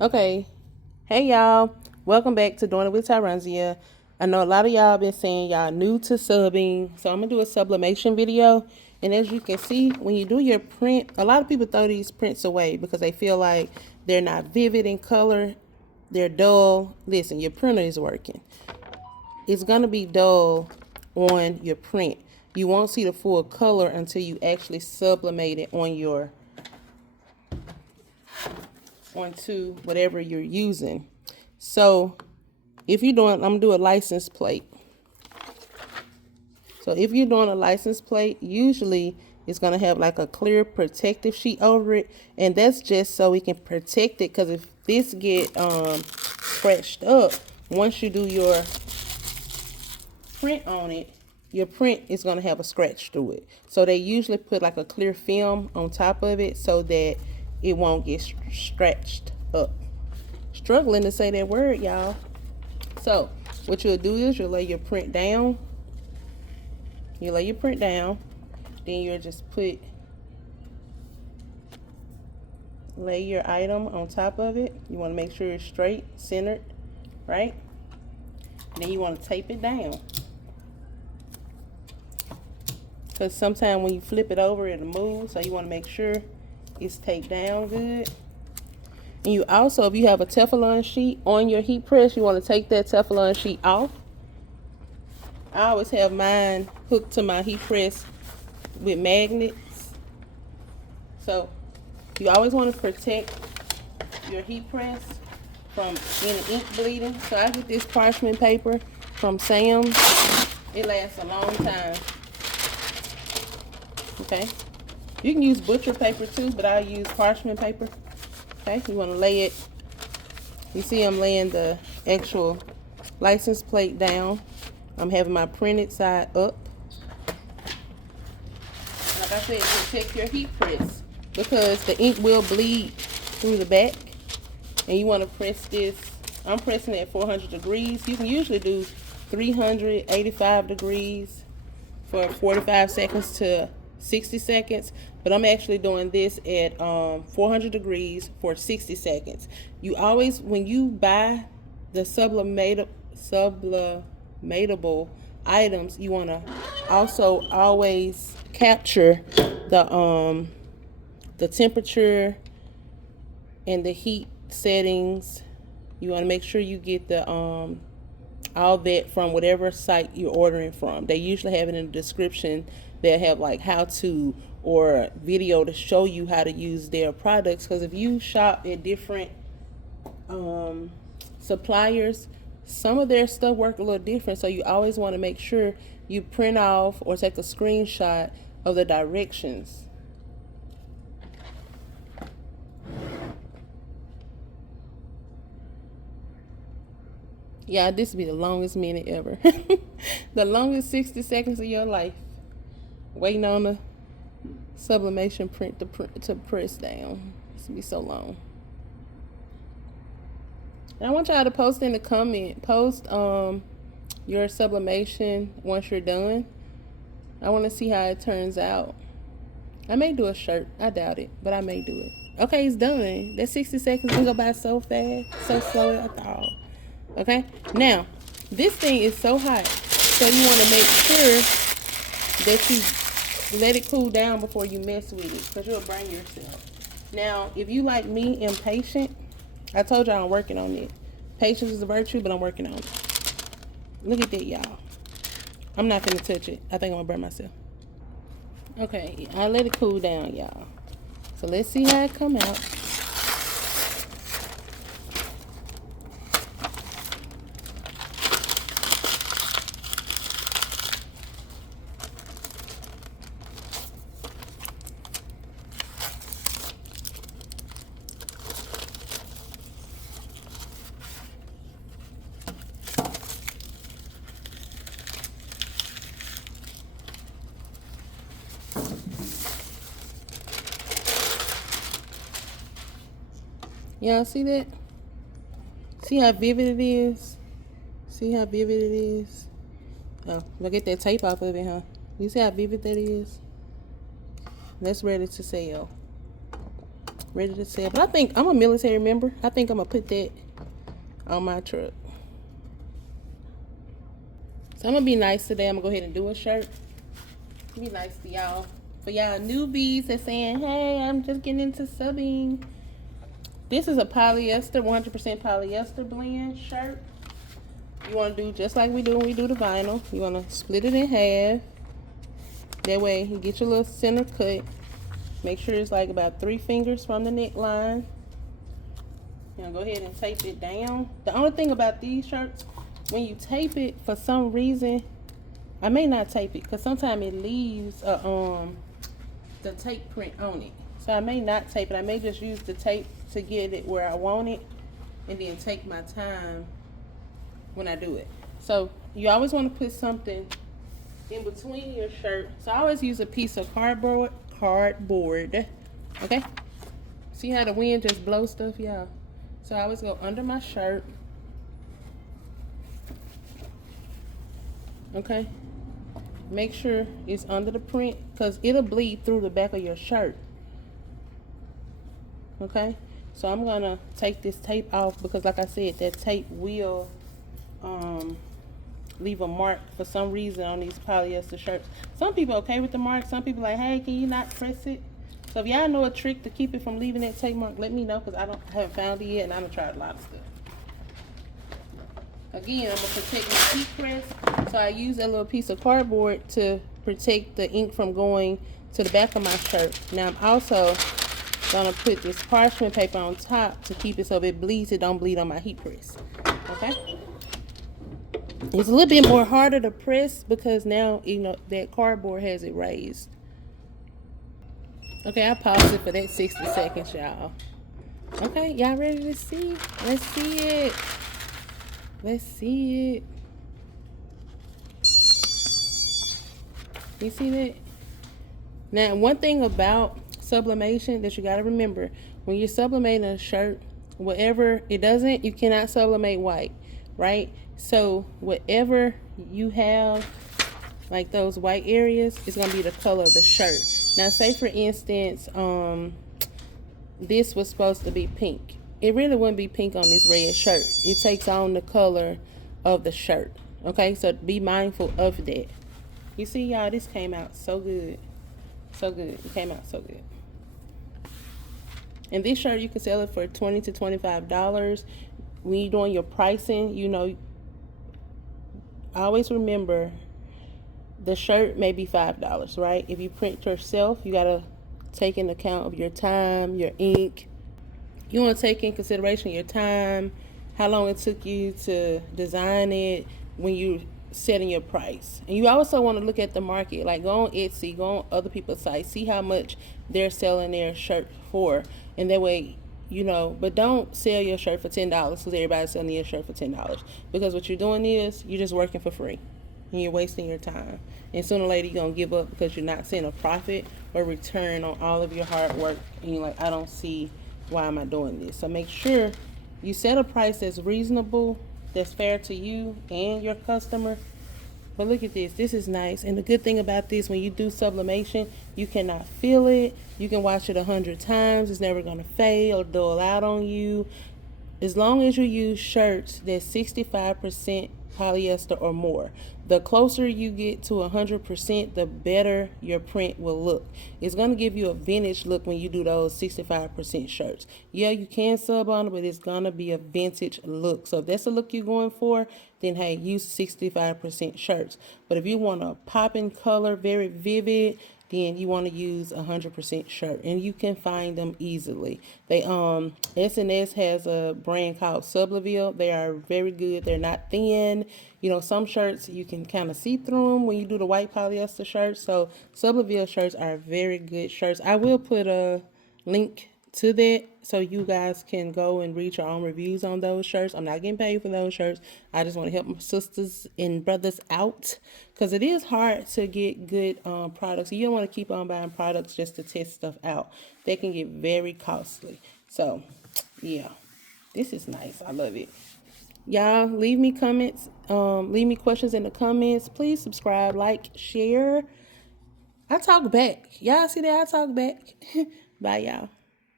Okay, hey y'all, welcome back to Doing It with Tyranzia. I know a lot of y'all been saying y'all new to subbing, so I'm gonna do a sublimation video. And as you can see, when you do your print, a lot of people throw these prints away because they feel like they're not vivid in color, they're dull. Listen, your printer is working. It's gonna be dull on your print. You won't see the full color until you actually sublimate it on your onto whatever you're using. So if you're doing, I'm gonna do a license plate. So if you're doing a license plate, usually it's gonna have like a clear protective sheet over it, and that's just so we can protect it. Because if this get scratched up, once you do your print on it, your print is gonna have a scratch through it. So they usually put like a clear film on top of it so that it won't get scratched up. Struggling to say that word, y'all. So what you'll do is you'll lay your print down. You lay your print down. Then you'll just lay your item on top of it. You want to make sure it's straight, centered, right? Then you want to tape it down. Because sometimes when you flip it over, it'll move. So you want to make sure it's taped down good. And you also, if you have a Teflon sheet on your heat press, you want to take that Teflon sheet off. I always have mine hooked to my heat press with magnets. So you always want to protect your heat press from any ink bleeding. So I get this parchment paper from Sam's. It lasts a long time. Okay. You can use butcher paper too, but I use parchment paper. Okay, you want to lay it. You see I'm laying the actual license plate down. I'm having my printed side up. Like I said, protect your heat press because the ink will bleed through the back. And you want to press this. I'm pressing at 400 degrees. You can usually do 385 degrees for 45 seconds to 60 seconds, but I'm actually doing this at 400 degrees for 60 seconds. You always, when you buy the sublimatable items, you want to also always capture the temperature and the heat settings. You want to make sure you get the all that from whatever site you're ordering from. They usually have it in the description. They'll have like how to or video to show you how to use their products. Because if you shop at different suppliers, some of their stuff work a little different. So you always want to make sure you print off or take a screenshot of the directions. Yeah, this will be the longest minute ever. The longest 60 seconds of your life. Waiting on the sublimation print to press down. This will be so long. And I want y'all to post in the comment. Post your sublimation once you're done. I want to see how it turns out. I may do a shirt. I doubt it, but I may do it. Okay, it's done. That 60 seconds can go by so fast, so slow I thought. Okay, now this thing is so hot, so you want to make sure that you let it cool down before you mess with it, because you'll burn yourself. Now, if you like me, impatient, I told y'all I'm working on it. Patience is a virtue, but I'm working on it. Look at that, y'all. I'm not gonna touch it. I think I'm gonna burn myself. Okay, I let it cool down, y'all. So let's see how it come out. Y'all see that? See how vivid it is? See how vivid it is? Oh, look at that tape off of it, huh? You see how vivid that is? That's ready to sell. ready to sell. But I think I'm a military member. I think I'm gonna put that on my truck. So I'm gonna be nice today. I'm gonna go ahead and do a shirt. Be nice to y'all. For y'all newbies that's saying, hey, I'm just getting into subbing. This is a polyester, 100% polyester blend shirt. You want to do just like we do when we do the vinyl. You want to split it in half. That way you get your little center cut. Make sure it's like about 3 fingers from the neckline. Now go ahead and tape it down. The only thing about these shirts, when you tape it, for some reason, I may not tape it because sometimes it leaves the tape print on it. So I may not tape it. I may just use the tape to get it where I want it and then take my time when I do it. So you always want to put something in between your shirt. So I always use a piece of cardboard. Okay? See how the wind just blows stuff, y'all? So I always go under my shirt. Okay? Make sure it's under the print because it'll bleed through the back of your shirt. Okay? So I'm gonna take this tape off because like I said, that tape will leave a mark for some reason on these polyester shirts. Some people okay with the mark. Some people like, hey, can you not press it? So if y'all know a trick to keep it from leaving that tape mark, let me know because I haven't found it yet and I done tried a lot of stuff. Again, I'm gonna protect my heat press. So I use a little piece of cardboard to protect the ink from going to the back of my shirt. Now I'm also gonna put this parchment paper on top to keep it so if it bleeds, it don't bleed on my heat press. Okay? It's a little bit more harder to press because now, you know, that cardboard has it raised. Okay, I paused it for that 60 seconds, y'all. Okay, y'all ready to see? Let's see it. Let's see it. You see that? Now, one thing about sublimation that you got to remember, when you're sublimating a shirt, whatever it doesn't, you cannot sublimate white, right? So whatever you have, like those white areas, is going to be the color of the shirt. Now, say for instance, this was supposed to be pink. It really wouldn't be pink on this red shirt. It takes on the color of the shirt. Okay, so be mindful of that. You see, y'all, this came out so good. So good. It came out so good. And this shirt, you can sell it for $20 to $25. When you're doing your pricing, you know, always remember the shirt may be $5, right? If you print yourself, you got to take into account of your time, your ink. You want to take in consideration your time, how long it took you to design it when you setting your price. And you also want to look at the market, like go on Etsy, go on other people's sites, see how much they're selling their shirt for, and that way, you know, but don't sell your shirt for $10 because everybody's selling your shirt for $10, because what you're doing is you're just working for free and you're wasting your time, and sooner or later you're gonna give up because you're not seeing a profit or return on all of your hard work, and you're like, I don't see why am I doing this. So make sure you set a price that's reasonable, that's fair to you and your customer. But look at this. This is nice. And the good thing about this, when you do sublimation, you cannot feel it. You can watch it 100 times. It's never going to fade or dull out on you. As long as you use shirts that's 65% polyester or more. The closer you get to 100%, the better your print will look. It's going to give you a vintage look when you do those 65% shirts. Yeah, you can sub on it, but it's going to be a vintage look. So if that's the look you're going for, then hey, use 65% shirts. But if you want a popping color, very vivid, then you want to use 100% shirt, and you can find them easily. They S&S has a brand called Sublimate. They are very good. They're not thin. You know, some shirts you can kind of see through them when you do the white polyester shirts. So Sublimate shirts are very good shirts. I will put a link to that so you guys can go and read your own reviews on those shirts. I'm not getting paid for those shirts. I just want to help my sisters and brothers out, because it is hard to get good products. You don't want to keep on buying products just to test stuff out. They can get very costly. So yeah, this is nice. I love it. Y'all leave me comments, leave me questions in the comments. Please subscribe, like, share. I talk back. Y'all see that? I talk back. Bye, y'all.